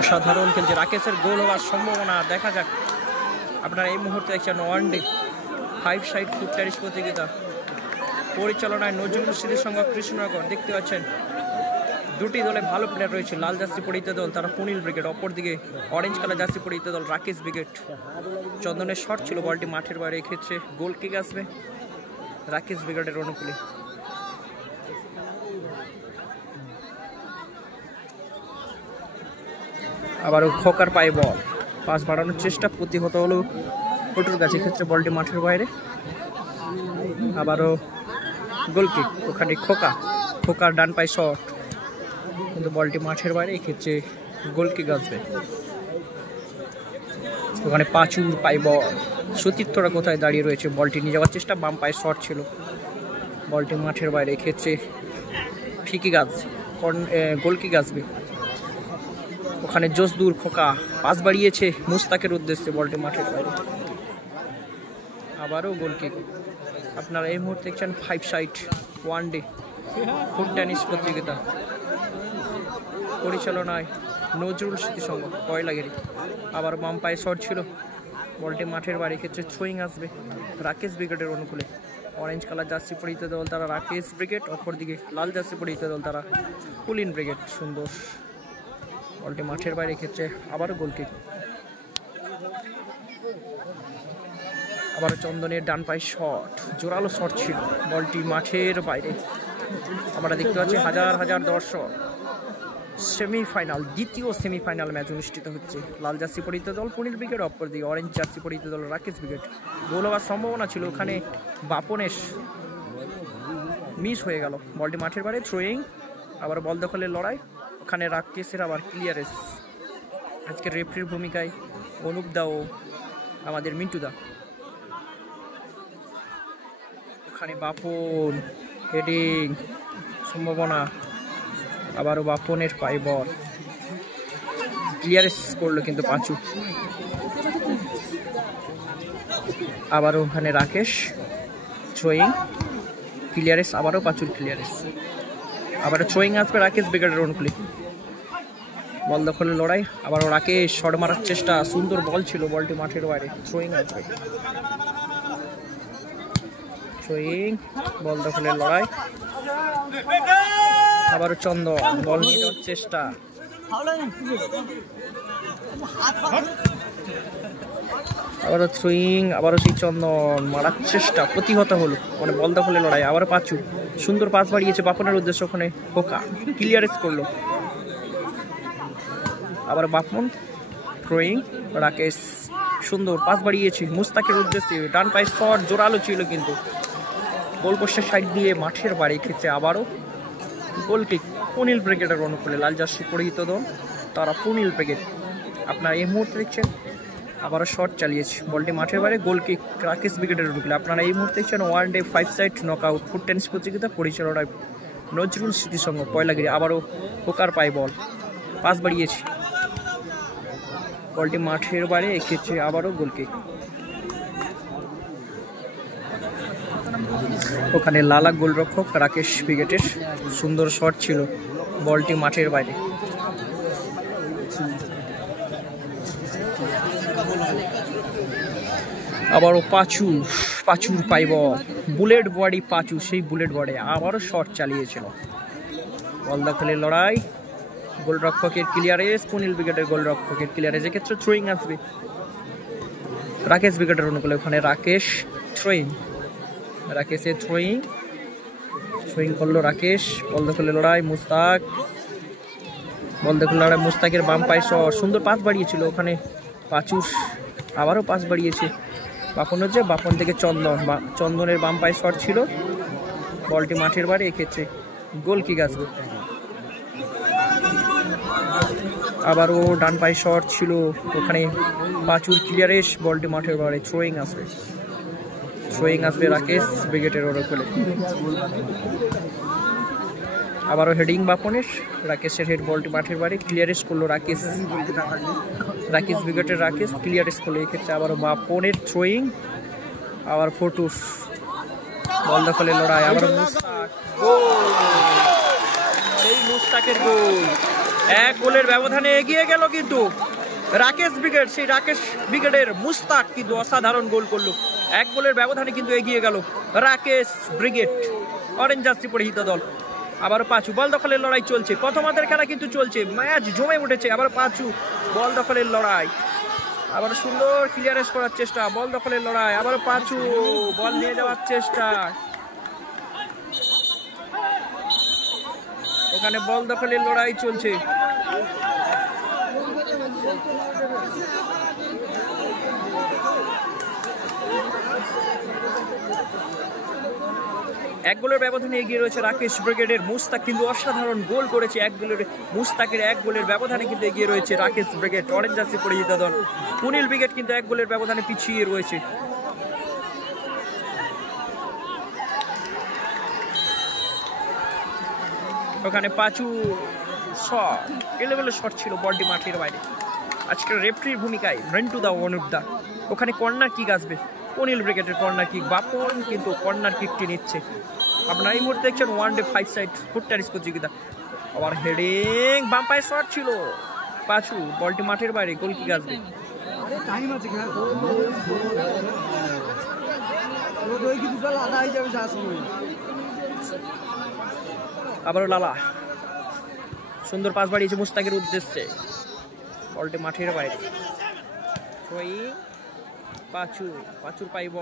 অসাধারণ খেলছে। রাকেশের গোল হওয়ার সম্ভাবনা, দেখা যাক। আপনারা এই মুহূর্তে দেখছেন ওয়ানডে 5 সাইড ফুট টেনিস প্রতিযোগিতা, পরিচালনায় নজরুল স্মৃতি সংঘ কৃষ্ণনগর। দেখতে পাচ্ছেন দুটি দলে ভালো প্লেয়ার রয়েছে। লাল জার্সি পরিহিত দল তারা পুনিল ব্রিগেড, অপরদিকে অরেঞ্জ কালার জার্সি পরিহিত দল রাকেশ ব্রিগেড। চন্দনের শট ছিল, বলটি মাঠের বাইরে, এক্ষেত্রে গোল কিক আসবে রাকেশ ব্রিগেডের অনুকূলে। আবারও খোকার পায়ে বল, পাস বাড়ানোর চেষ্টা প্রতিহত হলো ফটুর কাছে, ক্ষেত্রে বলটি মাঠের বাইরে। আবারও গোলকিক, ওখানে খোকার ডান পায়ে শট, কিন্তু বলটি মাঠের বাইরে, এক্ষেত্রে গোলকিক আসবে। ওখানে পাঁচুর পায়ে বল, সতীর্থরা কোথায় দাঁড়িয়ে রয়েছে, বলটি নিয়ে যাওয়ার চেষ্টা, বাম পায়ে শট ছিল, বলটি মাঠের বাইরে, এক্ষেত্রে ফিকি গাছ, গোলকিক আসবে। ওখানে জসদুর খোকা পাস বাড়িয়েছে মুস্তাকের উদ্দেশ্যে, বলটি মাঠের বাইরে। আবারও গোলকিক। আপনারা এই মুহূর্তে দেখছেন 5 সাইড ওয়ানডে ফুট টেনিস প্রতিযোগিতা, পরিচালনায় নজরুল স্মৃতি সংঘ কয়লাগিরি। আবার বাম পায়ে শট ছিল, বলটি মাঠের বাইরে, ক্ষেত্রে থ্রোয়িং আসবে রাকেশ ব্রিগেডের অনুকূলে। অরেঞ্জ কালার জার্সি পরিহিত দল তারা রাকেশ ব্রিগেড, অপরদিকে লাল জার্সি পরিহিত দল তারা পুলিন ব্রিগেড। সুন্দর বলটি মাঠের বাইরে, ক্ষেত্রে আবারও গোলকিক। আবারও চন্দনের ডান পায়ে শট, জোরালো শট ছিল, বলটি মাঠের বাইরে। আমরা দেখতে পাচ্ছি হাজার হাজার দর্শক। সেমিফাইনাল, দ্বিতীয় সেমিফাইনাল ম্যাচ অনুষ্ঠিত হচ্ছে। লাল জার্সি পরিহিত দল পুনিল ব্রিগেড, অপরদিকে অরেঞ্জ জার্সি পরিহিত দল রাকেশ ব্রিগেড। গোল হওয়ার সম্ভাবনা ছিল, ওখানে বাপনের মিস হয়ে গেল, বলটি মাঠের বাইরে, থ্রোয়িং। আবার বল দখলের লড়াই, ওখানে রাকেশের আবার ক্লিয়ারেন্স। আজকের রেফারির ভূমিকায় অনুপ দা ও আমাদের মিন্টু দা। ওখানে বাপন হেডিং সম্ভাবনা, আবারও বাপনের পায়ে বল, ক্লিয়ারেন্স করলো কিন্তু পাঁচু। আবারও ওখানে রাকেশ থ্রোয়িং, ক্লিয়ারেন্স, আবারও পাঁচুর ক্লিয়ারেন্স। আবারও থ্রোয়িং আসবে রাকেশ ব্রিগেডের অনুকূলে, বল দখলের লড়াই। আবারও রাকেশ শট মারার চেষ্টা, সুন্দর বল ছিল, বলটি মাঠের বাইরে, থ্রোয়িং আসবে। থ্রোয়িং, বল দখলের লড়াই। আবারও চন্দন বল নিয়ে যাওয়ার চেষ্টা, আবারও থ্রোয়িং, আবারও সেই চন্দন মারার চেষ্টা, প্রতিহত হলো, মানে বল দখলের লড়াই। আবারও পাঁচু সুন্দর পাস বাড়িয়েছে বাপনের উদ্দেশ্যে, ওখানে খোকা ক্লিয়ারেন্স করলো। আবার বাপন থ্রোয়িং, রাকেশ সুন্দর পাস বাড়িয়েছে মুস্তাকের উদ্দেশ্যে, ডান পায়ে শট জোরালো ছিল, কিন্তু গোলপোস্টের সাইড দিয়ে মাঠের বাড়ি, ক্ষেত্রে আবারও গোলকিক পুনিল ব্রিগেডের অনুকূলে। লাল জার্সি পরিহিত দল তারা পুনিল ব্রিগেড। আপনারা এই মুহূর্তে দেখছেন আবারও শট চালিয়েছে, বলটি মাঠের বাইরে, গোলকিক রাকেশ ব্রিগেডের অনুকূলে। আপনারা এই মুহূর্তে দেখছেন one day 5 side knockout foot tennis প্রতিযোগিতা, পরিচালনায় নজরুল স্মৃতি সংঘ কয়লাগিরি। আবারও খোকার পায়ে বল, পাস বাড়িয়েছে, বলটি মাঠের বাইরে, এক্ষেত্রে আবারও গোলকিক। ওখানে লালা গোলরক্ষক রাকেশ ব্রিগেডের, সুন্দর শট ছিল, বলটি মাঠের বাইরে। আবারও পাঁচুর পায়ে বল, বুলেট বডি পাঁচু, সেই বুলেট বডি আবারও শট চালিয়েছিল, বল দখলের লড়াই। গোলরক্ষকের ক্লিয়ারেন্স, পুনিল ব্রিগেডের গোলরক্ষকের ক্লিয়ারেন্স, এক্ষেত্রে থ্রোয়িং আসবে রাকেশ ব্রিগেডের অনুকূলে। ওখানে রাকেশ থ্রোয়িং, রাকেশের থ্রোয়িং করলো রাকেশ, বল দখলের লড়াই। মুস্তাক, বল দখলের লড়াই, মুস্তাকের বাম পায়ে শট, সুন্দর পাস বাড়িয়েছিল, ওখানে পাঁচুর আবারও পাস বাড়িয়েছে বাপন, হচ্ছে বাপন থেকে চন্দনের বাম পায়ে শট ছিল, বলটি মাঠের বাইরে, এক্ষেত্রে গোলকিক আসবে। আবারও ডান পায়ে শট ছিল, ওখানে পাঁচুর ক্লিয়ারেন্স, বলটি মাঠের বাইরে, থ্রোয়িং আসবে রাকেশ ব্রিগেডের অনুকূলে। আবারও হেডিং বাপনের, রাকেশের হেড, বলটি মাঠের বাইরে, ক্লিয়ারেন্স করলো রাকেশ ব্রিগেডের, রাকেশ ক্লিয়ারেন্স করলো, এক্ষেত্রে আবারও বাপনের থ্রোয়িং। আবার ফটুস, বল দখলের লড়াই। আবারও মুস্তাক, গোল, সেই মুস্তাকের গোল, এক গোলের ব্যবধানে এগিয়ে গেল কিন্তু রাকেশ ব্রিগেড। সেই রাকেশ ব্রিগেডের মুস্তাক কিন্তু অসাধারণ গোল করলো। এক গোলের ব্যবধানে কিন্তু এগিয়ে গেল রাকেশ ব্রিগেড, অরেঞ্জ জার্সি পরিহিত দল। আবার পাঁচু, বল দখলের লড়াই চলছে, প্রথমার্ধের খেলা কিন্তু চলছে, ম্যাচ জমে উঠেছে। আবার পাঁচু, বল দখলের লড়াই, আবার সুন্দর ক্লিয়ারেন্স করার চেষ্টা, বল দখলের লড়াই, আবার পাঁচু বল নিয়ে যাওয়ার চেষ্টা, ওখানে বল দখলের লড়াই চলছে। এক গোলের ব্যবধানে এগিয়ে রয়েছে রাকেশ ব্রিগেডের মুস্তাক কিন্তু অসাধারণ গোল করেছে। এক গোলের মুস্তাকের এক গোলের ব্যবধানে কিন্তু এগিয়ে রয়েছে রাকেশ ব্রিগেড, অরেঞ্জ জার্সি পরিহিত দল। পুনিল ব্রিগেড কিন্তু এক গোলের ব্যবধানে পিছিয়ে রয়েছে। ওখানে পাঁচু শট, এলেভেলের শট ছিল, বলটি মাঠের বাইরে। আজকের রেফারির ভূমিকায় রেন্টু দা অনুপদা। ওখানে কর্নার কিক আসবে, পুনিল ব্রিগেডের কর্নার কিক। বাপন কিন্তু কর্নার কিকটি নিচ্ছে। আপনারা এই মুহূর্তে দেখছেন ওয়ান-ডে 5 সাইড ফুট টেনিস প্রতিযোগিতা। আবার হেডিং, বাম পায়ে শট ছিল পাঁচু, বলটি মাঠের বাইরে, গোল কিক আসবে। আবারও লালা, সুন্দর পাস বাড়িয়েছে মুস্তাকের উদ্দেশ্যে, বলটি মাঠের বাইরে। পাঁচু, পাঁচুর পাইব,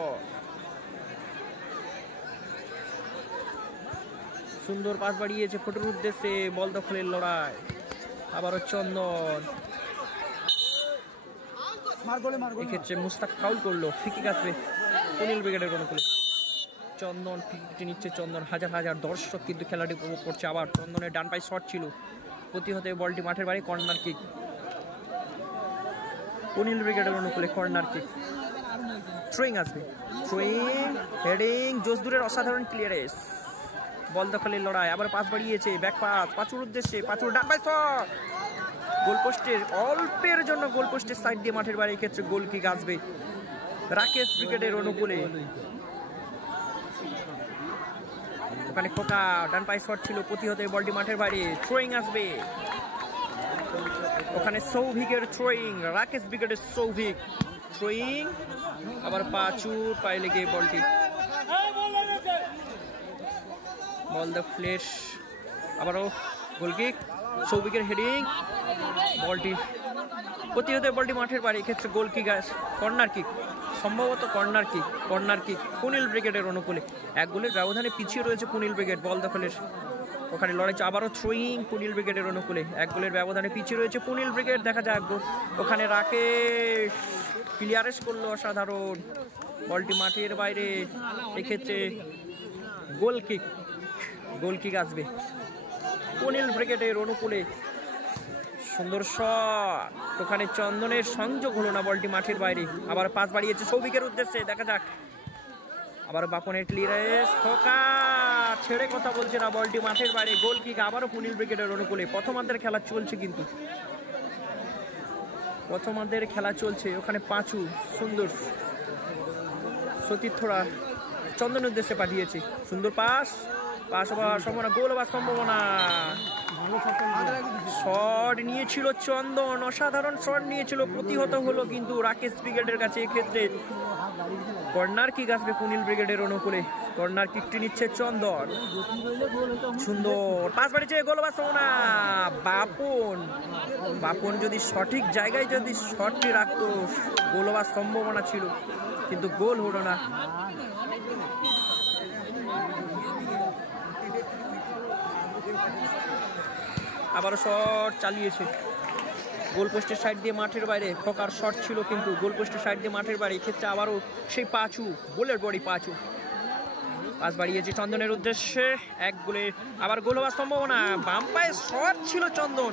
সুন্দর পাস বাড়িয়েছে ফটোর উদ্দেশ্যে, বল দখলের লড়াই। আবারও চন্দন, এক্ষেত্রে মুস্তাক ফাউল করলো, ফ্রি কিক আসবে পুনিল ব্রিগেডের অনুকূলে। চন্দন ফ্রি নিচ্ছে, চন্দন, হাজার হাজার দর্শক কিন্তু খেলাটি উপভোগ করছে। আবার চন্দনের ডান পায়ে শট ছিল, প্রতিহত বলটি মাঠের বাইরে, কর্নার কিক পুনিল ব্রিগেডের অনুকূলে, কর্নার কিক। থ্রোয়িং আসবে, থ্রোয়িং, হেডিং, জোসদুরের অসাধারণ ক্লিয়ারেন্স, বল দখলের লড়াই। আবার পাস বাড়িয়েছে, ব্যাক পাস পাঁচুর উদ্দেশ্যে, পাঁচুর ডান পায়ে শট, গোলপোস্টের অল্পের জন্য গোলপোস্টের সাইড দিয়ে মাঠের বাইরে। ক্ষেত্রে গোল কিক আসবে রাকেশ ব্রিগেডের অনুকূলে। ওখানে খোকা, ডান পায়ে শট ছিল, প্রতিহত বলটি মাঠের বাইরে। থ্রোয়িং আসবে, ওখানে সৌভিকের থ্রোয়িং, রাকেশ ব্রিগেডের সৌভিক থ্রোয়িং। আবার পাঁচুর পায়ে লেগে বলটি, বল দ্য ফ্লেশ, আবারও গোল কিক, সৌভিকের হেডিং, বলটি প্রতিহত বলটি মাঠের বাইরে। এক্ষেত্রে গোল কিক, কর্নার কিক, সম্ভবত corner kick, corner kick Punil ব্রিগেডের অনুকূলে। এক গোলের ব্যবধানে পিছিয়ে রয়েছে পুনিল ব্রিগেড, বল দখলের ওখানে লড়াই। আবারও থ্রোয়িং পুনিল ব্রিগেডের অনুকূলে, এক গোলের ব্যবধানে পিছিয়ে রয়েছে পুনিল ব্রিগেড। দেখা যাক, ওখানে রাকেশ ক্লিয়ারেন্স করলো অসাধারণ, বলটি মাঠের বাইরে। এক্ষেত্রে গোল কিক, গোল কিক আসবে পুনিল ব্রিগেডের অনুকূলে। সুন্দর শট, ওখানে চন্দনের সংযোগ হলো না, বলটি মাঠের বাইরে। আবার পাস বাড়িয়েছে সৌভিকের উদ্দেশ্যে, দেখা যাক। আবার বাপনের ক্লিয়ারেন্স, খোকা ছেড়ে কথা বলছে না, বলটি মাঠের বাইরে, গোল কিক আবারও পুনিল ব্রিগেডের অনুকূলে। প্রথমার্ধের খেলা চলছে কিন্তু, প্রথমার্ধের খেলা চলছে। ওখানে পাঁচু, সুন্দর সতীর্থরা চন্দনের উদ্দেশ্যে পাঠিয়েছে, সুন্দর পাস, পাস হওয়ার সম্ভাবনা, গোল হওয়ার সম্ভাবনা। শট নিয়েছিল চন্দন, অসাধারণ শট নিয়েছিল, প্রতিহত হলো কিন্তু রাকেশ ব্রিগেডের কাছে। এক্ষেত্রে কর্নার কিক আসবে পুনিল ব্রিগেডের অনুকূলে, কর্নার কিকটি নিচ্ছে চন্দন, সুন্দর পাস বাড়িয়েছে, গোল হওয়ার সম্ভাবনা। বাপন, বাপন যদি সঠিক জায়গায় যদি শটটি রাখতো, গোল হওয়ার সম্ভাবনা ছিল, কিন্তু গোল হলো না। আবারও শট চালিয়েছে, গোল পোস্টের সাইড দিয়ে মাঠের বাইরে। খোকার শট ছিল কিন্তু গোল পোস্টের সাইড দিয়ে মাঠের বাইরে। এক্ষেত্রে আবারও সেই পাঁচু, গোলের বডি পাঁচু, পাস বাড়িয়েছে চন্দনের উদ্দেশ্যে, এক গোলে আবার গোল হওয়ার সম্ভাবনা। বাম পায়ে শট ছিল চন্দন,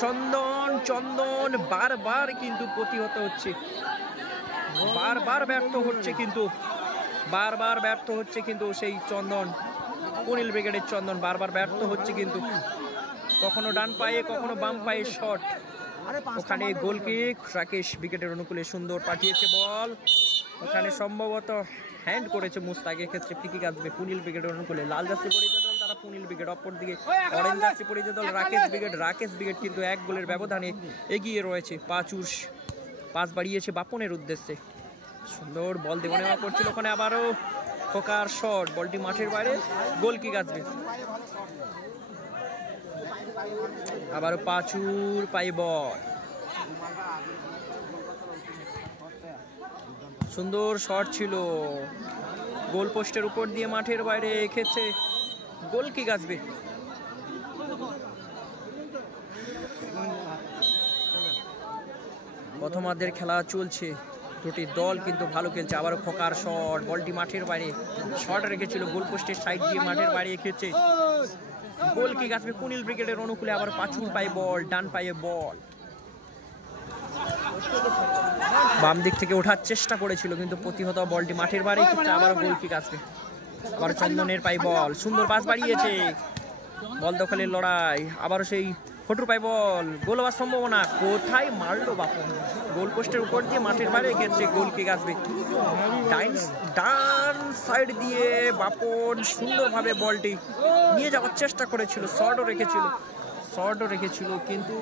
চন্দন চন্দন বারবার কিন্তু প্রতিহত হচ্ছে, বারবার ব্যর্থ হচ্ছে কিন্তু, বারবার ব্যর্থ হচ্ছে কিন্তু সেই চন্দন, পুনিল ব্রিগেডের চন্দন বারবার ব্যর্থ হচ্ছে কিন্তু, কখনো ডান পায়ে কখনো বাম পায়ে শট। ওখানে গোল কিক রাকেশ ব্রিগেডের অনুকূলে, সুন্দর পাঠিয়েছে বল, ওখানে সম্ভবত হ্যান্ড করেছে মুস্তাক। ক্ষেত্রে ফ্রি কিক আসবে পুনিল ব্রিগেডের অনুকূলে। লাল জার্সি পরিহিত দল তারা পুনিল ব্রিগেড। অপর দিকে অরেঞ্জ জার্সি পরিহিত দল রাকেশ ব্রিগেড। রাকেশ ব্রিগেড কিন্তু 1 গোলের ব্যবধানে এগিয়ে রয়েছে। পাস বাড়িয়েছে বাপনের উদ্দেশ্যে, সুন্দর বল দেওয়া নেওয়া করছিল ওখানে, আবারও খোকার শট, বলটি মাঠের বাইরে, গোল কিক আসবে। আবারও পাঁচুর পাই বল, সুন্দর শট ছিল, গোল পোস্টের উপর দিয়ে মাঠের বাইরে, এক্ষেত্রে গোল কিক আসবে। প্রথমার্ধের খেলা চলছে, দুটি দল কিন্তু ভালো খেলছে। আবারও খোকার শট, বলটি মাঠের বাইরে, শট রেখেছিল গোল পোস্টের সাইড দিয়ে মাঠের বাইরে, এক্ষেত্রে গোল কিক আসবে কুনিল ব্রিগেডের অনুকূলে। আবার পাঁচুর পায়ে বল, ডান পায়ে বল, বাম দিক থেকে ওঠার চেষ্টা করেছিল কিন্তু প্রতিহত বলটি মাঠের বাইরে, আবার গোল কিক আসবে। আবার চন্দনের পাই বল, সুন্দর পাস বাড়িয়েছে, বল দখলের লড়াই, আবারও সেই ফটুর পাই বল, গোল হওয়ার সম্ভাবনা, কোথায় মারলো বাপন, গোল পোস্টের উপর দিয়ে মাঠের বাইরে, এক্ষেত্রে গোল কিক আসবে। ডান সাইড দিয়ে বাপন সুন্দরভাবে বলটি নিয়ে যাওয়ার চেষ্টা করেছিল, শর্টও রেখেছিল কিন্তু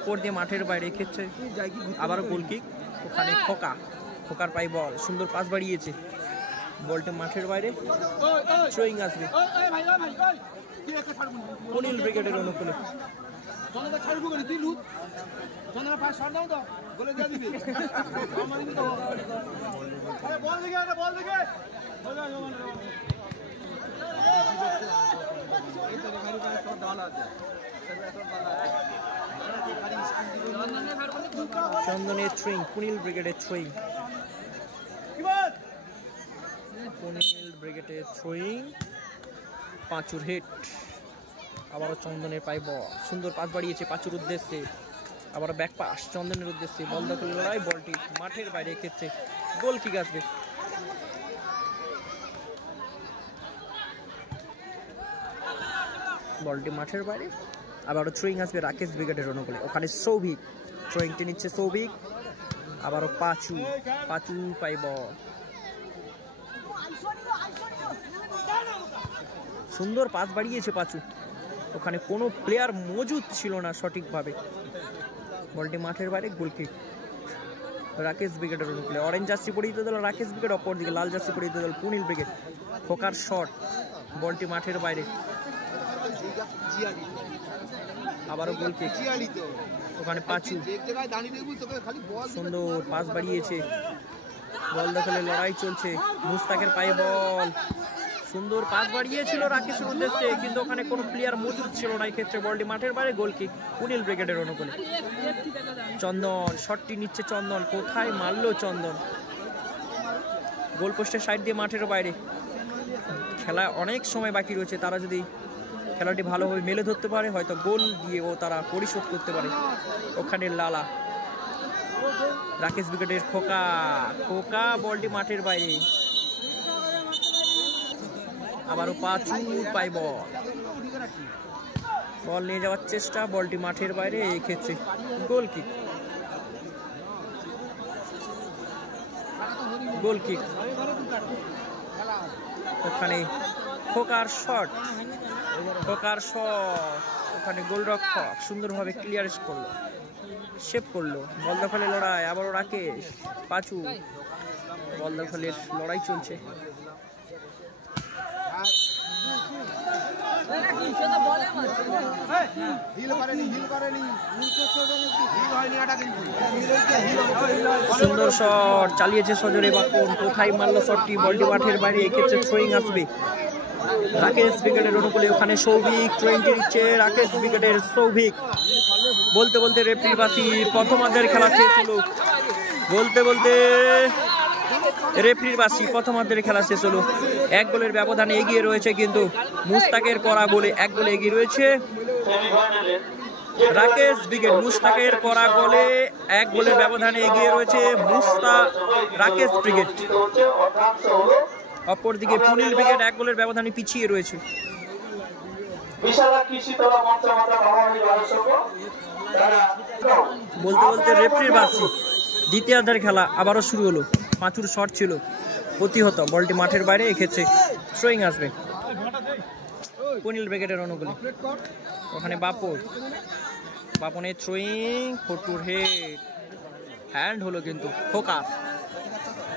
উপর দিয়ে মাঠের বাইরে, এক্ষেত্রে আবারও গোল কিক। ওখানে খোকার পাই বল, সুন্দর পাস বাড়িয়েছে, বলটা মাঠের বাইরে, থ্রোয়িং আসবে কুনিল ব্রিগেডের অনুকূলে। চন্দনের থ্রোয়িং, কুনিল ব্রিগেডের থ্রোয়িং, পাঁচুর হিট, আবারও চন্দনের পাই বল, সুন্দর পাস বাড়িয়েছে পাঁচুর উদ্দেশ্যে, আবার ব্যাক পাস চন্দনের উদ্দেশ্যে, বল দখল লড়াই, বলটি মাঠের বাইরে, এক্ষেত্রে গোল কিক আসবে। বলটি মাঠের বাইরে, আবারও থ্রোয়িং আসবে রাকেশ ব্রিগেডের অনুকূলে। ওখানে সৌভিক, থ্রোয়িংটি নিচ্ছে সৌভিক, আবারও পাঁচু পাই বল, সুন্দর পাস বাড়িয়েছে পাঁচু, ওখানে কোনো প্লেয়ার মজুদ ছিল না সঠিকভাবে, বলটি মাঠের বাইরে, গোল কিক রাকেশ ব্রিগেডের অনুকূলে। অরেঞ্জ জার্সি পরিহিত দল রাকেশ ব্রিগেড, অপর দিকে লাল জার্সি পরিহিত দল কুনিল ব্রিগেড। খোকার শট, বলটি মাঠের বাইরে, আবারও গোল কিক, ওখানে পাঁচু সুন্দর পাস বাড়িয়েছে, বল দখলে লড়াই চলছে, মুস্তাকের পায়ে বল, সুন্দর পাস বাড়িয়েছিল রাকেশের উদ্দেশ্যে কিন্তু ওখানে কোনো প্লেয়ার মজুদ ছিল না, এক্ষেত্রে বলটি মাঠের বাইরে, গোল কিক কুনিল ব্রিগেডের অনুকূলে। চন্দন শটটি নিচ্ছে, চন্দন কোথায় মারলো চন্দন, গোল পোস্টের সাইড দিয়ে মাঠের বাইরে। খেলা অনেক সময় বাকি রয়েছে, তারা যদি খেলাটি ভালোভাবে মেলে ধরতে পারে হয়তো গোল দিয়েও তারা পরিশোধ করতে পারে। ওখানে লালা, রাকেশ ব্রিগেডের খোকা, বলটি মাঠের বাইরে, আবারও পাঁচু পাই বল নিয়ে যাওয়ার চেষ্টা, বলটি মাঠের বাইরে, এই ক্ষেত্রে গোল কিক। ওখানে খোকার শট, ওখানে গোলরক্ষক সুন্দরভাবে ক্লিয়ারেন্স করলো, সেভ করলো, বল দখলের লড়াই, আবারও রাকেশ পাঁচু, বল দখলের লড়াই চলছে। সুন্দর শট চালিয়েছে সজরে বাপন, কোথায় মারলো শটটি, বলটি মাঠের বাইরে, এক্ষেত্রে থ্রোয়িং আসবে রাকেশ ব্রিগেডের অনুকূলে। ওখানে সৌভিক থ্রোয়িংটি নিচ্ছে, রাকেশ ব্রিগেডের সৌভিক। বলতে রেফরিবাসী প্রথমার্ধের খেলা শেষ হলো, রেফরিবাসী প্রথমার্ধের খেলা শেষ হলো, 1 গোলের ব্যবধানে এগিয়ে রয়েছে কিন্তু মুস্তাকের করা গোলে 1 গোলে এগিয়ে রয়েছে রাকেশ ব্রিগেড। মুস্তাকের করা গোলে 1 গোলের ব্যবধানে এগিয়ে রয়েছে রাকেশ ব্রিগেড। অপরদিকে কুনিল ব্রিগেড 1 গোলের ব্যবধানে পিছিয়ে রয়েছে। বলতে রেফরির বাসি দ্বিতীয়ার্ধের খেলা আবারও শুরু হলো। পাঁচুর শট ছিল প্রতিহত, বলটি মাঠের বাইরে, এক্ষেত্রে থ্রোয়িং আসবে। পুনিল ব্রিগেডের অনুকূলে। ওখানে বাপনের থ্রোয়িং, ফটুর হেড, হ্যান্ড হলো কিন্তু খোকা।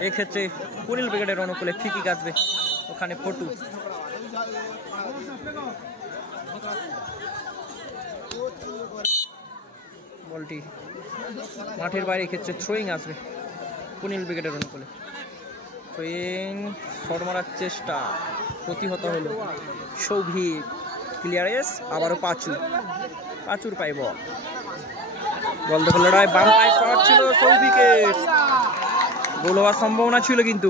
এক্ষেত্রে পুনিল ব্রিগেডের অনুকূলে ফিকি আসবে। ওখানে ফটু, বলটি মাঠের বাইরে। ক্ষেত্রে থ্রোয়িং আসবে পুনিল ব্রিগেডের অনুকূলে। থ্রোয়িং, শট মারার চেষ্টা, প্রতিহত হলো সৌভিক। ক্লিয়ারেন্স, আবারও পাঁচুর পাই বল দেখো লড়াই। বাম পায়ে শট ছিল সৌভিকের, গোল হওয়ার সম্ভাবনা ছিল কিন্তু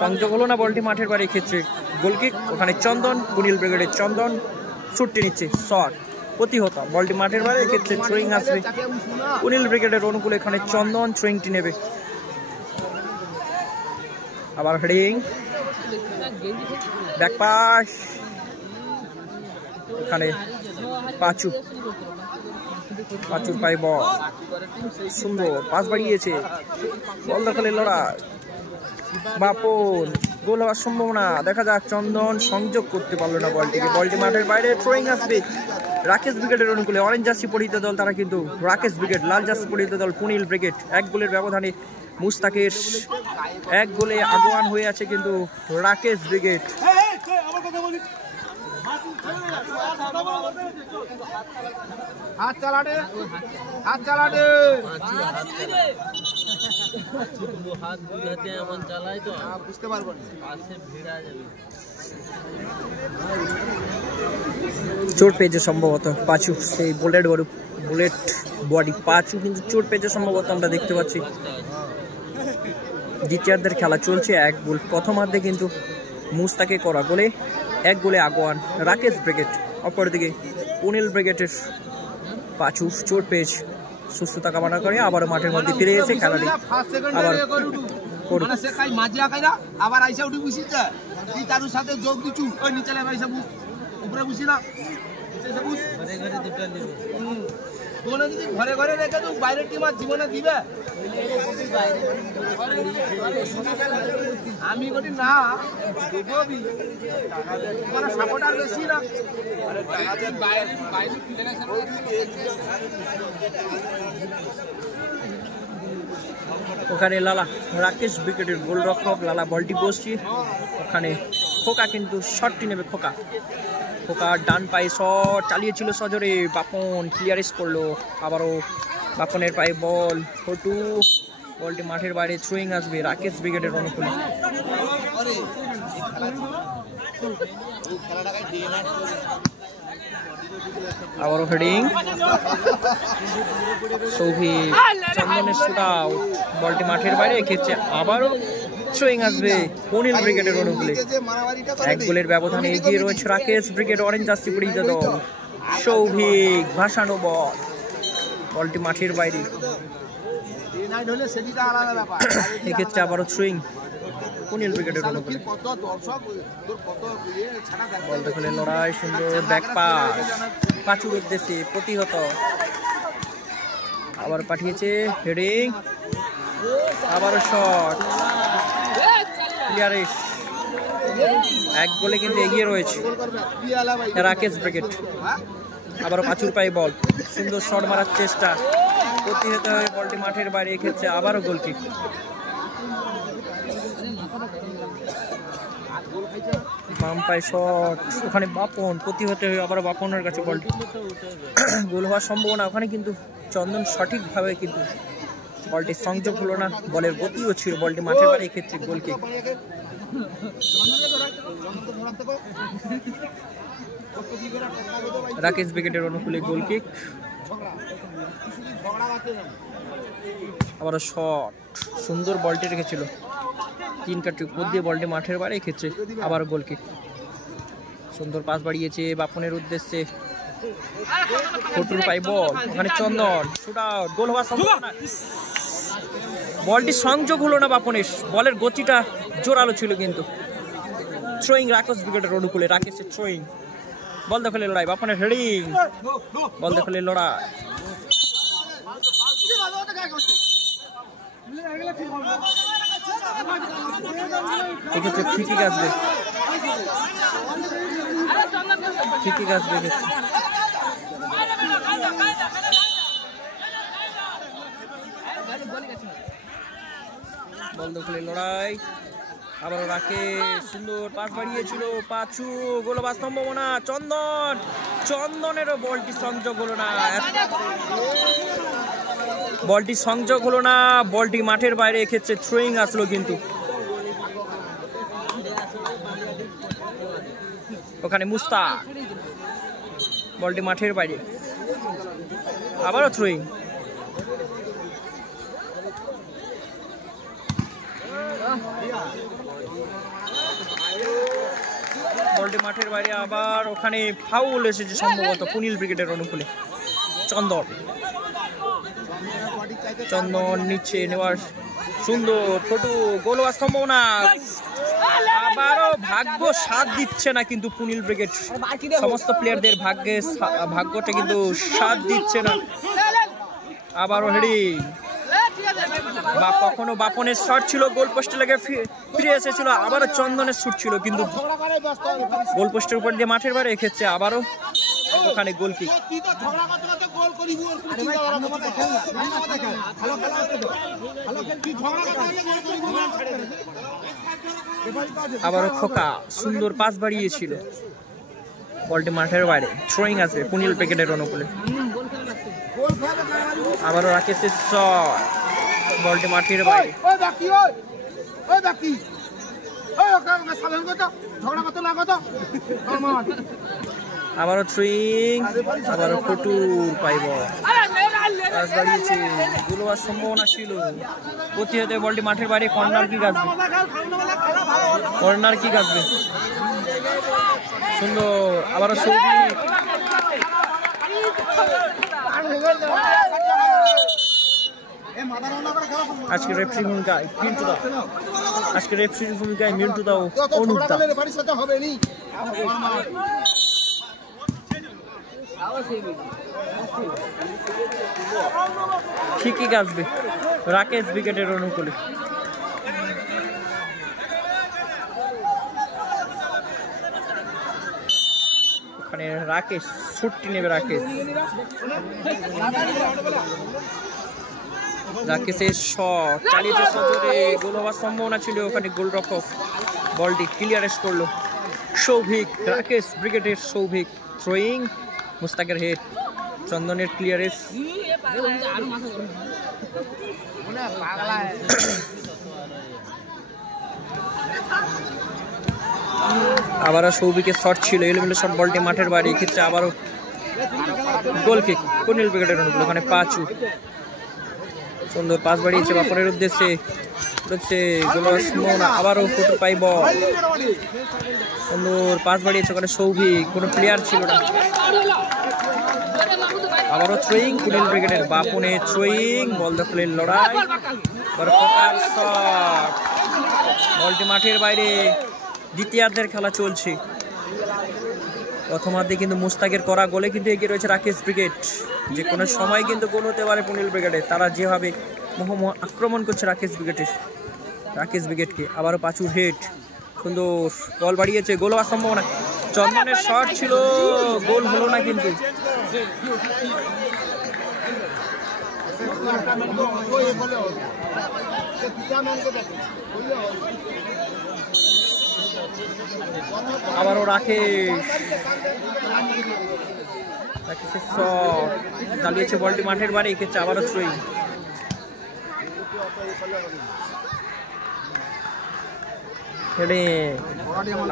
সংযোগ হলো না বলটি মাঠের বাইরে। ক্ষেত্রে গোলকিক। ওখানে চন্দন, পুনিল ব্রিগেডের চন্দন ছুটতে নিচ্ছে, শট প্রতিহত। বলটি মাঠের বাইরে। ক্ষেত্রে থ্রোয়িং আসবে পুনিল ব্রিগেডের অনুকূলে। এখানে চন্দন থ্রোয়িংটি নেবে। আবার হেডিং, ব্যাক পাস। এখানে পাঁচুর পাই বল, সুন্দর পাস বাড়িয়েছে, বল দখলে লড়াই। বাপন, গোল হওয়ার সম্ভাবনা দেখা যাক। চন্দন সংযোগ করতে পারলো না বলটিকে। বলটি মাঠের বাইরে। থ্রোয়িং আসবে রাকেশ ব্রিগেডের অনুকূলে। অরেঞ্জ জার্সি পরিহিত দল তারা কিন্তু রাকেশ ব্রিগেড, লাল জার্সি পরিহিত দল পুনিল ব্রিগেড। 1 গোলের ব্যবধানে মুস্তাকের 1 গোলে আগুয়ান হয়ে আছে কিন্তু রাকেশ ব্রিগেড। হাত চালাটে, হাত চালাটে, হাত বুঝাতে এমন চালাই তো বুঝতে পারবো না, পাশে ভিড়া যাবে। চোট পেয়েছে সম্ভবত পাঁচু, সেই বুলেট বডি পাঁচু কিন্তু চোট পেয়েছে সম্ভবত, আমরা দেখতে পাচ্ছি। দ্বিতীয়ার্ধের খেলা চলছে। 1 গোল প্রথমার্ধে কিন্তু মুস্তাকে করা গোলে 1 গোলে আগুয়ান রাকেশ ব্রিগেড। অপরদিকে পুনিল ব্রিগেডের পাঁচু চোট পেয়েছে, সুস্থতা কামনা করে আবারও মাঠের মধ্যে ফিরে এসে খেলাটি আবার আইসা উঠে বুঝিস তার সাথে যোগ দিচ্ছু। ওই নিচে উপরে বুঝি না, ঘরে ঘরে রেখে তো বাইরের টিম আর জীবনে দিবে। আমি বলি না, সাপোর্টার বেশি না। ওখানে লালা রাকেশ ব্রিগেডের গোলরক্ষক লালা বলটি বসছি। ওখানে খোকা কিন্তু শটটি নেবে। খোকা ডান পায়ে শট চালিয়েছিল সজরে, বাপন ক্লিয়ারেন্স করলো। আবারও বাপনের পায়ে বল, ফটু বলটি মাঠের বাইরে। থ্রোয়িং আসবে রাকেশ ব্রিগেডের অনুকূলে। আবারও হেডিং, সৌভিক চন্দনের শুট আউট, বলটি মাঠের বাইরে। এক্ষেত্রে আবারও থ্রোয়িং আসবে পুনিল ব্রিগেডের অনুকূলে। 1 গোলের ব্যবধানে এগিয়ে রয়েছে রাকেশ ব্রিগেড। অরেঞ্জ জার্সি পরিহিত দল সৌভিক ভাসানো বলটি মাঠের বাইরে। এক্ষেত্রে আবারও থ্রোয়িং পুনিল ব্রিগেডের অনুকূলে। বল দখলে লড়াই, সুন্দর ব্যাক পাস পাঁচুর উদ্দেশ্যে, প্রতিহত। আবার পাঠিয়েছে হেডিং, আবারও শট, ক্লিয়ারেন্স। 1 গোলে কিন্তু এগিয়ে রয়েছে রাকেশ ব্রিগেড। আবারও পাঁচুর পায়ে বল, সুন্দর শট মারার চেষ্টা, প্রতিহত হয়ে বলটি মাঠের বাইরে। এক্ষেত্রে আবারও গোলকিক। বাম পায়ে শট, ওখানে বাপন প্রতিহত হয়ে আবারও বাপনের কাছে বলটি। গোল হওয়ার সম্ভাবনা ওখানে কিন্তু চন্দন সঠিকভাবে কিন্তু বলটি সংযোগ হলো না, বলের গতিও ছিল বলটি মাঠের বাইরে। এক্ষেত্রে গোলকিক। রাকেশ ব্রিগেডের অনুকূলে গোলকিক। আবারও শট, সুন্দর বলটি রেখেছিল 3 কাঠি উপর দিয়ে বলটি মাঠের বাইরে। এক্ষেত্রে আবার গোলকিক। সুন্দর পাস বাড়িয়েছে বাপনের উদ্দেশ্যে, ফটুর পাই বল, ওখানে চন্দন শুট আউট। গোল হওয়ার সম্ভাবনা, বলটি সংযোগ হলো না বাপনের, বলের গতিটা জোরালো ছিল কিন্তু। থ্রোয়িং রাকেশ ব্রিগেডের অনুকূলে, রাকেশের থ্রোয়িং, বল দখলে লড়াই, বাপনের হেডিং, বল দখলে লড়াই। এক্ষেত্রে ঠিকই আসবে, ঠিকই আসবে এক্ষেত্রে। বল দখলের লড়াই, আবার রাকে সুন্দর পাস বাড়িয়েছিল পাঁচু, গোলবাজ সম্ভাবনা চন্দন, চন্দনেরও বলটি সংযোগ হলো না, বলটি সংযোগ হলো না, বলটি মাঠের বাইরে, এক্ষেত্রে থ্রোয়িং আসলো কিন্তু ওখানে মুস্তাক, বলটি মাঠের বাইরে, আবারও থ্রোয়িং। বলটি মাঠের বাইরে, আবার ওখানে ফাউল এসেছে সম্ভবত পুনিল ব্রিগেডের অনুকূলে। চন্দন, চন্দন নিচে নেওয়ার সুন্দর ফটো, গোল হওয়ার সম্ভাবনা, আবারও ভাগ্য সাথ দিচ্ছে না কিন্তু পুনিল ব্রিগেড, সমস্ত প্লেয়ারদের ভাগ্যটা কিন্তু সাথ দিচ্ছে না। আবারও হেডিং, বা কখনো বাপনের শট ছিল, গোল পোস্টে লেগে ফিরে এসেছিল, আবারও চন্দনের শুট ছিল কিন্তু গোল পোস্টের উপর দিয়ে মাঠের বাইরে, এক্ষেত্রে আবারও ওখানে গোল কিক। আবারও খোকা সুন্দর পাস বাড়িয়েছিল, বলটি মাঠের বাইরে, থ্রোয়িং আছে পুনিল ব্রিগেডের অনুকূলে। আবারও রাকেশের শট, বলটি মাঠের বাইরে, আবারও থ্রোয়িং, আবারও ফটুর পাইব, পাস বাড়িয়েছে, গোল হওয়ার সম্ভাবনা ছিল, প্রতিহত বলটি মাঠের বাইরে, কর্নার কিক আসবে, কর্নার কিক আসবে সুন্দর, আবারও সৌভিক, আজকে রেফারির ভূমিকায় মিন্টু দা, আজকে রেফারির ভূমিকায় মিন্টু দাও, অনুপ দা। ঠিকই আসবে রাকেশ ব্রিগেডের অনুকূলে। ওখানে রাকেশ ছুটটি নেবে, রাকেশ, রাকেশের শট চালিয়েছে সজোরে, গোল হওয়ার সম্ভাবনা ছিল, ওখানে গোলরক্ষক বলটি ক্লিয়ারেন্স করলো সৌভিক, রাকেশ ব্রিগেডের সৌভিক, থ্রোয়িং, মুস্তাকের হেড, চন্দনের ক্লিয়ারেন্স, আবারও সৌভিকের শট ছিল, এলোমেলো শট, বলটি মাঠের বাইরে, এক্ষেত্রে আবারও গোল কিক পুনিল ব্রিগেডের অনুকূলে, ওখানে পাঁচু সুন্দর পাস বাড়িয়েছে বাপনের উদ্দেশ্যে, আবারও ফটো পাই, বল সুন্দর পাস বাড়িয়েছে, ওখানে সৌভিক, কোনো প্লেয়ার ছিল না, আবারও থ্রোয়িং পুনিল ব্রিগেডের, বাপনের থ্রোয়িং, বল দখলের লড়াই, বলটি মাঠের বাইরে, দ্বিতীয়ার্ধের খেলা চলছে, প্রথমার্ধে কিন্তু মুস্তাকের করা গোলে কিন্তু এগিয়ে রয়েছে রাকেশ ব্রিগেড, যে কোনো সময় কিন্তু গোল হতে পারে পুনিল ব্রিগেডে, তারা যেভাবে আক্রমণ করছে রাকেশ ব্রিগেডকে। আবারও পাঁচুর হেড, সুন্দর বল বাড়িয়েছে, গোল হওয়ার সম্ভাবনা, চন্দনের শট ছিল, গোল হলো না কিন্তু আবারও রাকেশের শট চালিয়েছে, বলটি মাঠের বাইরে, এক্ষেত্রে আবারও থ্রোয়িং,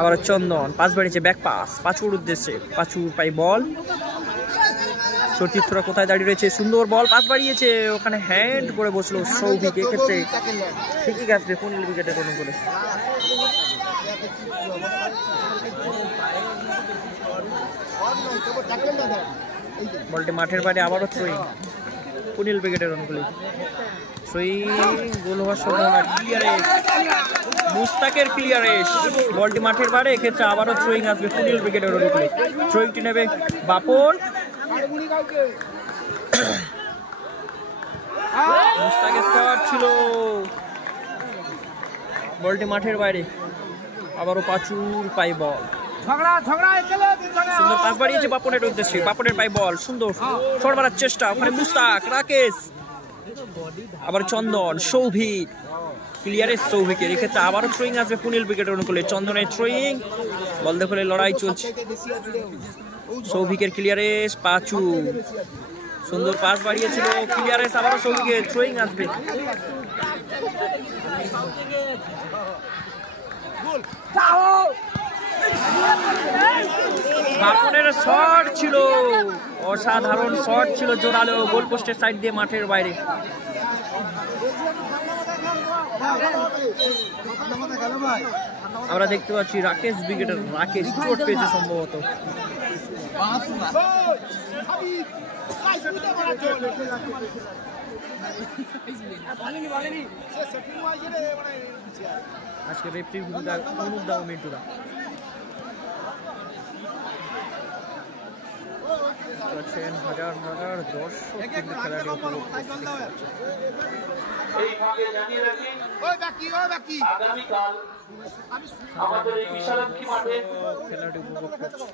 আবার চন্দন পাস বাড়িয়েছে, ব্যাক পাস পাঁচুর উদ্দেশ্যে, পাঁচুর পাই বল, সতীর্থরা কোথায় দাঁড়িয়ে রয়েছে, সুন্দর বল পাস বাড়িয়েছে, ওখানে হ্যান্ড করে বসলো সৌভিক, এক্ষেত্রে ঠিকই আসবে পুনিল ব্রিগেডের অনুকূলে। বলটি মাঠের বাইরে, আবারও থ্রোয়িং পুনিল ব্রিগেডের অনুকূলে, গোল হওয়ার সম্ভাবনা, ক্লিয়ারেন্স মুস্তাকের ক্লিয়ারেন্স, বলটি মাঠের বাইরে, এক্ষেত্রে আবারও থ্রোয়িং আসবে পুনিল ব্রিগেডের অনুকূলে, থ্রোয়িংটি নেবে বাপন, মুস্তাকের শট ছিল, বলটি মাঠের বাইরে, আবারও পাঁচুর পাই বল। সুন্দর পাস বাড়িয়েছে বাপনের উদ্দেশ্যে, বাপনের পাই বল, সুন্দর শট মারার চেষ্টা, ওখানে মুস্তাক, রাকেশ, আবার চন্দন, সৌভিক, ক্লিয়ারের সৌভিকের, এক্ষেত্রে আবারও থ্রোয়িং আসবে পুনিল উইকেটের অনুকূলে, চন্দনের থ্রোয়িং, বল দখলে লড়াই চলছে, সৌভিকের ক্লিয়ারেস, পাঁচু, সুন্দর পাস বাড়িয়েছিল, ক্লিয়ারেস, আবারও সৌভিকের থ্রোয়িং আসবে, বাপনের শট ছিল, অসাধারণ শট ছিল, জোরালো, গোল পোস্টের সাইড দিয়ে মাঠের বাইরে। আমরা দেখতে পাচ্ছি রাকেশ ব্রিগেডের রাকেশ চোট পেয়েছে সম্ভবত। আজকে রেফারি ভূমিকা মিন্টুরা হাজার হাজার দর্শক কিন্তু খেলাটি উপভোগ আগামীকাল আমাদের এই বিশালাক্ষী মাঠে খেলাটি উপভোগ করছে।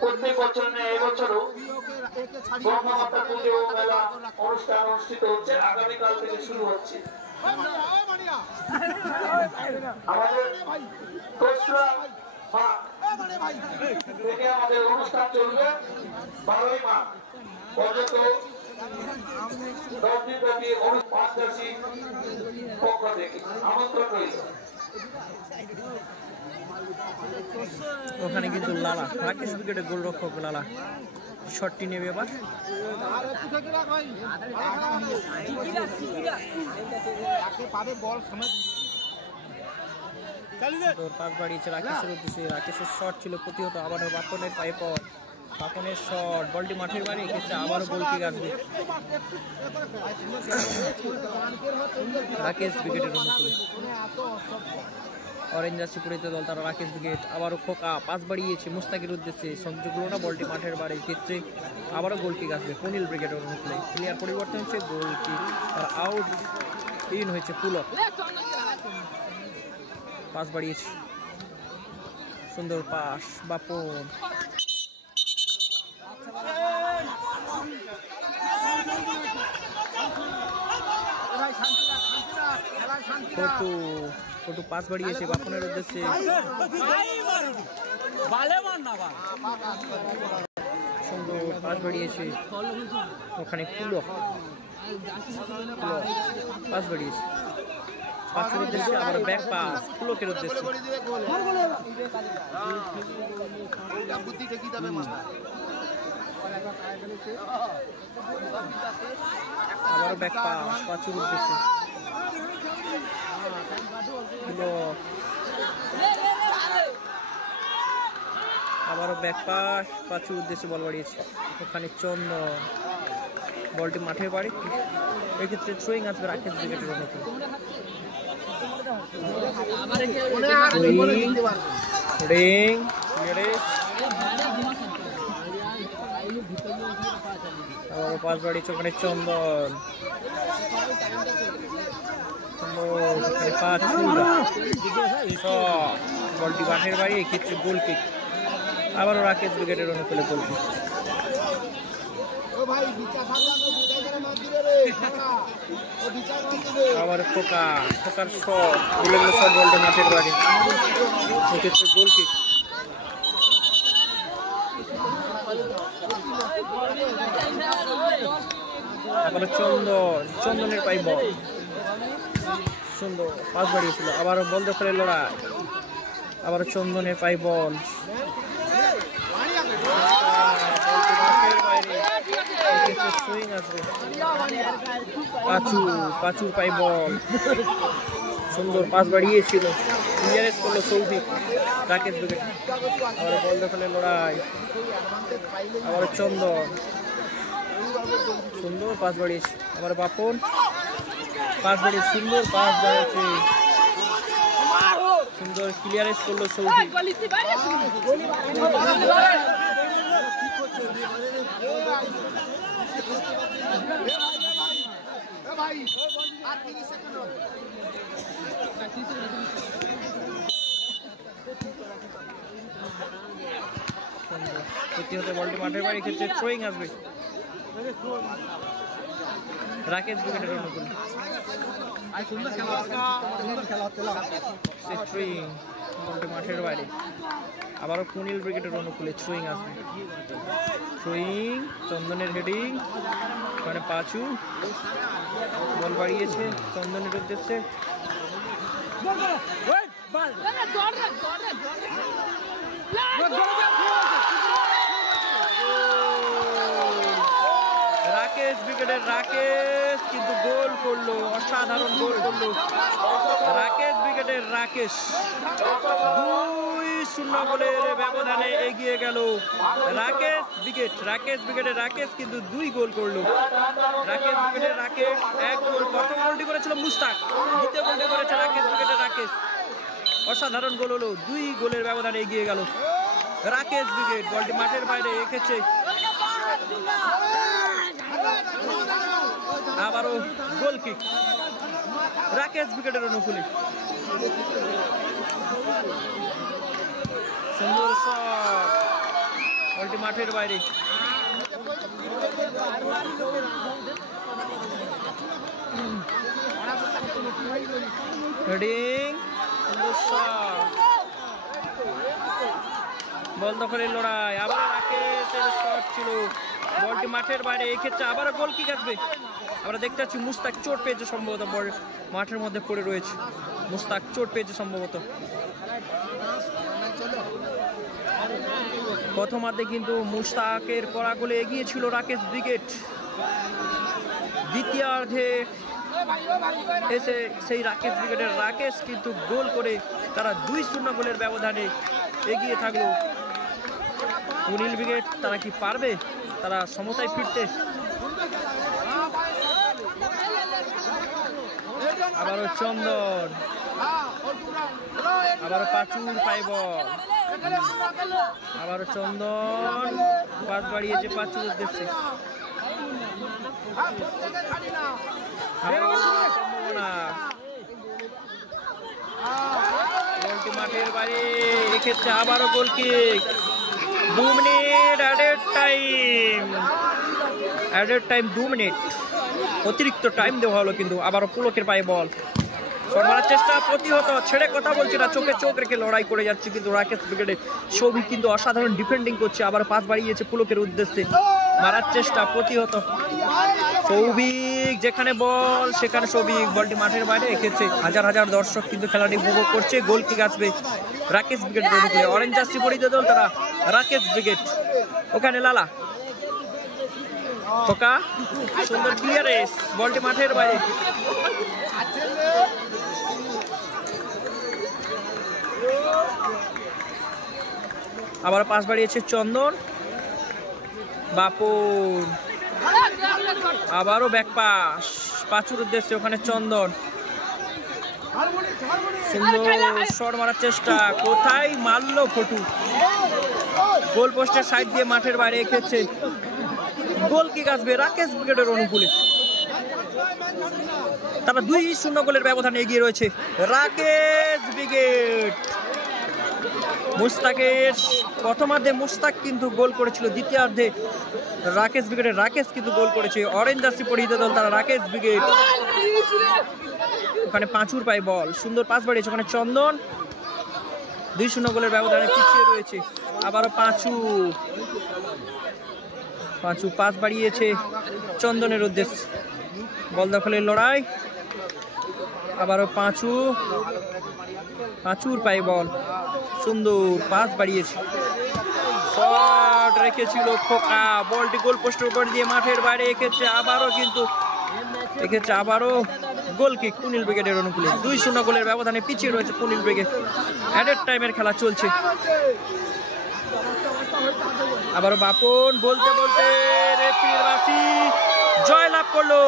প্রত্যেক বছর এবছরও ব্রহ্মমাতা পুজো মেলা অনুষ্ঠান অনুষ্ঠিত হচ্ছে, আগামীকাল থেকে শুরু হচ্ছে। আমাদের দোসরা মাঘ থেকে আমাদের অনুষ্ঠান চলবে 12ই মাঘ পর্যন্ত 10 দিন ব্যাপী পাঁচদাসী পক্ষ থেকে আমন্ত্রণ রইল। ওখানে কিন্তু লালা রাকেশ উইকেটে গোলরক্ষক লালা শটটি নেবে এবার, পাস বাড়িয়েছে রাকেশের উদ্দেশ্যে, রাকেশের শট ছিল প্রতিহত, আবারও বাপনের পায়ে পর, বাপনের শট, বলটি মাঠের বাইরে, এক্ষেত্রে আবারও গোল কিক আসবে রাকেশ উইকেটের অনুকূলে, অরেঞ্জ জার্সি পরিহিত দল তারা রাকেশ উইকেট, আবারও খোকা পাস বাড়িয়েছে মুস্তাকের উদ্দেশ্যে, সংযোগ হলো না, বলটি মাঠের বাইরে, ক্ষেত্রে আবারও গোল কিক আসবে পুনিল ব্রিগেডের অনুকূলে, প্লেয়ার পরিবর্তন হচ্ছে, গোল কিক আর আউট ইন হয়েছে পুলক, পাস বাড়িয়েছে, সুন্দর পাস বাপন, ফটো পাস বাড়িয়েছে বাপনের উদ্দেশ্যে, সুন্দর পাস বাড়িয়েছে, ওখানে পুলক পাস বাড়িয়েছে, পাসের উদ্দেশ্যে আবার ব্যাক পাস পুলকের উদ্দেশ্যে, আবারও ব্যাক পাস পাঁচুর উদ্দেশ্যে, আবারও ব্যাক পাস পাঁচুর উদ্দেশ্যে বল বাড়িয়েছে, ওখানে চন্দন, বলটি মাঠের বাড়ি, এক্ষেত্রে থ্রোয়িং আসবে রাকেশ উইকেটের অনুকূলে, আবারও পাস বাড়িয়েছে, ওখানে চন্দন, বলটি মাঠের বাড়ি, এক্ষেত্রে গোল কিক, আবারও রাকেশ উইকেটের অনুকূলে গোল কিক, আবার খোকার শট, গুলো শট, বলটি মাঠের বাড়ি, এক্ষেত্রে গোল কিক, আবারও চন্দনের পাই বল, সুন্দর পাস বাড়িয়েছিল, আবারও বল দখলে লড়াই, আবারও চন্দনের পাই বল, পাঁচুর পাই বল, সুন্দর পাস বাড়িয়েছিল, ক্লিয়ারেন্স করলো সৌভিক, রাকেশ উইকেট, আবার বল দখলে লড়াই, আবার চন্দন, সুন্দর পাস বাড়িয়েছে, আবার বাপন পাস বাড়িয়ে, সুন্দর পাস বাড়িয়েছে, সুন্দর ক্লিয়ারেন্স করলো সৌভিক, ভাই প্রতিহত বলটি মাঠের বাইরে ক্ষেত্রে থ্রোয়িং আসবে রাকেশ ব্রিগেডের অনুকূল থ্রোয়িং বলটি মাঠের বাইরে আবারও কুনিল ব্রিগেডের অনুকূলে থ্রোয়িং আসবে থ্রোয়িং চন্দনের হেডিং ওখানে পাঁচু বল বাড়িয়েছে চন্দনের উদ্দেশ্যে রাকেশ ব্রিগেডের রাকেশ কিন্তু গোল করলো অসাধারণ গোল করলো রাকেশ ব্রিগেডের রাকেশ 2-0 গোলের ব্যবধানে এগিয়ে গেল রাকেশ ব্রিগেডের রাকেশ কিন্তু 2 গোল করলো রাকেশ ব্রিগেডের রাকেশ 1 গোল প্রথম গোলটি করেছিল মুস্তাক দ্বিতীয় গোলটি করেছে রাকেশ ব্রিগেডের রাকেশ অসাধারণ গোল হলো 2 গোলের ব্যবধানে এগিয়ে গেল রাকেশ ব্রিগেড বলটি মাঠের বাইরে রেখেছে আবারও গোল কিক রাকেশ ব্রিগেডের অনুকূলে সুন্দর শট বলটি মাঠের বাইরে হেডিং সুন্দর শট বল দখলের লড়াই আবার রাকেশের শট ছিল বলটি মাঠের বাইরে এই ক্ষেত্রে আবারও গোল কিক আসবে আমরা দেখতে পাচ্ছি মুস্তাক চোট পেয়েছে সম্ভবত বল মাঠের মধ্যে পড়ে রয়েছে মুস্তাক চোট পেয়েছে সম্ভবত প্রথমার্ধে কিন্তু মুস্তাকের করা গোলে এগিয়ে ছিল রাকেশ ব্রিগেড দ্বিতীয়ার্ধে এসে সেই রাকেশ ব্রিগেডের রাকেশ কিন্তু গোল করে তারা 2-0 গোলের ব্যবধানে এগিয়ে থাকলো কুনিল ব্রিগেড তারা কি পারবে তারা সমতায় ফিরতে আবারও চন্দন আবারও পাচুর পাইব আবারও চন্দন পাস বাড়িয়েছে পাচুর উদ্দেশ্যে সম্ভাবনা গোলটি মাঠের বাইরে এক্ষেত্রে আবারও গোল kick 2 minute added time 2 minute অতিরিক্ত টাইম দেওয়া হলো কিন্তু আবারও পুলকের পায়ে বল মারার চেষ্টা প্রতিহত ছেড়ে কথা বলছি না চোখে চোখ রেখে লড়াই করে যাচ্ছে কিন্তু রাকেশ ব্রিগেডে সৌভিক কিন্তু অসাধারণ ডিফেন্ডিং করছে আবার পাস বাড়িয়েছে পুলকের উদ্দেশ্যে মারার চেষ্টা প্রতিহত সৌভিক যেখানে বল সেখানে সৌভিক বলটি মাঠের বাইরে এসেছে হাজার হাজার দর্শক কিন্তু খেলাটি উপভোগ করছে গোল কিক আসবে রাকেশ ব্রিগেডের অনুকূলে অরেঞ্জ জার্সি পরিহিত দল তারা রাকেশ ব্রিগেড ওখানে লালা খোকা সুন্দর ক্লিয়ারেন্স বলটি মাঠের বাইরে আবার পাস বাড়িয়েছে চন্দন বাপন আবারও ব্যাক পাস পাঁচুর উদ্দেশ্যে ওখানে চন্দন সুন্দর শট মারার চেষ্টা কোথায় মারলো ফটু গোল পোস্টের সাইড দিয়ে মাঠের বাইরে রেখেছে গোল কিক আসবে রাকেশ ব্রিগেডের অনুকূলে তারা 2-0 গোলের ব্যবধানে এগিয়ে রয়েছে রাকেশ ব্রিগেড মুস্তাকের প্রথমার্ধে মুস্তাক কিন্তু গোল করেছিল দ্বিতীয়ার্ধে রাকেশ ব্রিগেডের রাকেশ কিন্তু গোল করেছে অরেঞ্জ জার্সি পরিহিত দল তারা রাকেশ ব্রিগেড ওখানে পাঁচুর পায়ে বল সুন্দর পাস বাড়িয়েছে ওখানে চন্দন 2-0 গোলের ব্যবধানে পিছিয়ে রয়েছে আবারও পাঁচু পাস বাড়িয়েছে চন্দনের উদ্দেশ্যে বল দখলের লড়াই আবারও পাঁচুর পায়ে বল সুন্দর পাস বাড়িয়েছে শট রেখেছিল খোকা বলটি গোল পোস্টের উপর দিয়ে মাঠের বাইরে এক্ষেত্রে আবারও গোল কিক কুনিল ব্রিগেডের অনুকূলে 2-0 গোলের ব্যবধানে পিছিয়ে রয়েছে কুনিল ব্রিগেড অ্যাডেড টাইমের খেলা চলছে আবারও বাপন বলতে বলতে রেফারির বাঁশি জয় লাভ করলো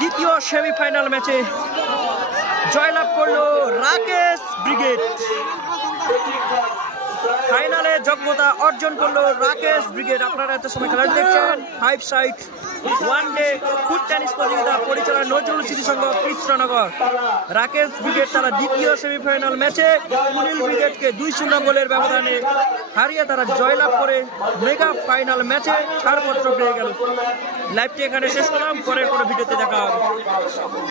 দ্বিতীয় সেমিফাইনাল ম্যাচে জয়লাভ করলো রাকেশ ব্রিগেড ফাইনালে যোগ্যতা অর্জন করলো রাকেশ ব্রিগেড আপনারা এত সময় খেলা দেখছেন 5 side one day foot tennis প্রতিযোগিতা পরিচালনা নজরুল স্মৃতি সংঘ কৃষ্ণনগর। রাকেশ ব্রিগেড তারা দ্বিতীয় সেমিফাইনাল ম্যাচে কুনিল ব্রিগেডকে 2-0 গোলের ব্যবধানে হারিয়ে তারা জয়লাভ করে মেগা ফাইনাল ম্যাচে ছাড়পত্র পেয়ে গেল। লাইভটি এখানে শেষ করলাম, পরের কোনো ভিডিওতে দেখা হবে।